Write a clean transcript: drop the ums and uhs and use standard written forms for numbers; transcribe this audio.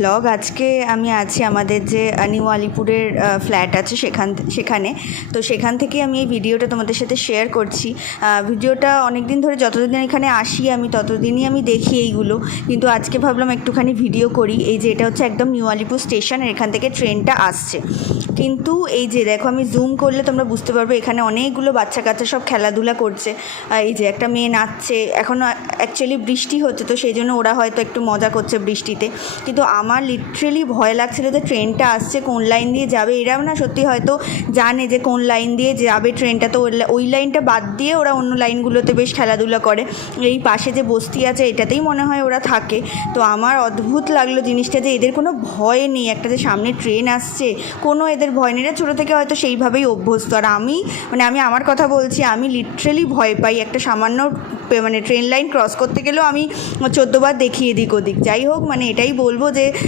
Blog. আজকে আমি আছি আমাদের যে নিউ আলিপুরের ফ্ল্যাট আছে সেখানে। তো সেখান থেকে আমি এই ভিডিওটা তোমাদের সাথে শেয়ার করছি। ভিডিওটা অনেক দিন ধরে যতদিন এখানে আসি আমি ততদিনই আমি দেখি এইগুলো, কিন্তু আজকে ভাবলাম একটুখানি ভিডিও করি। এই যে এটা হচ্ছে একদম নিউ আলিপুর স্টেশন, আর এখান থেকে ট্রেনটা আসছে। কিন্তু এই যে দেখো, আমি জুম করলে তোমরা বুঝতে পারবে এখানে অনেকগুলো বাচ্চা কাচ্চা সব খেলাধুলা করছে। এই যে একটা মেয়ে নাচছে, এখন অ্যাকচুয়ালি বৃষ্টি হচ্ছে তো সেই জন্য ওরা হয়তো একটু মজা করছে বৃষ্টিতে। কিন্তু আমার লিটারেলি ভয় লাগছিল যে ট্রেনটা আসছে কোন লাইন দিয়ে যাবে। এরাও না সত্যি হয়তো জানে যে কোন লাইন দিয়ে যাবে ট্রেনটা, তো ওই লাইনটা বাদ দিয়ে ওরা অন্য লাইনগুলোতে বেশ খেলাধুলা করে। এই পাশে যে বস্তি আছে এটাতেই মনে হয় ওরা থাকে। তো আমার অদ্ভুত লাগলো জিনিসটা, যে এদের কোনো ভয় নেই। একটা যে সামনে ট্রেন আসছে, কোনো এদের ভয় নেই। ছোটো থেকে হয়তো সেইভাবেই অভ্যস্ত। আর আমি আমার কথা বলছি, আমি লিটারেলি ভয় পাই। একটা সামান্য ট্রেন লাইন ক্রস করতে গেলেও আমি 14 বার দেখি এদিক ওদিক। যাই হোক, এটাই বলবো যে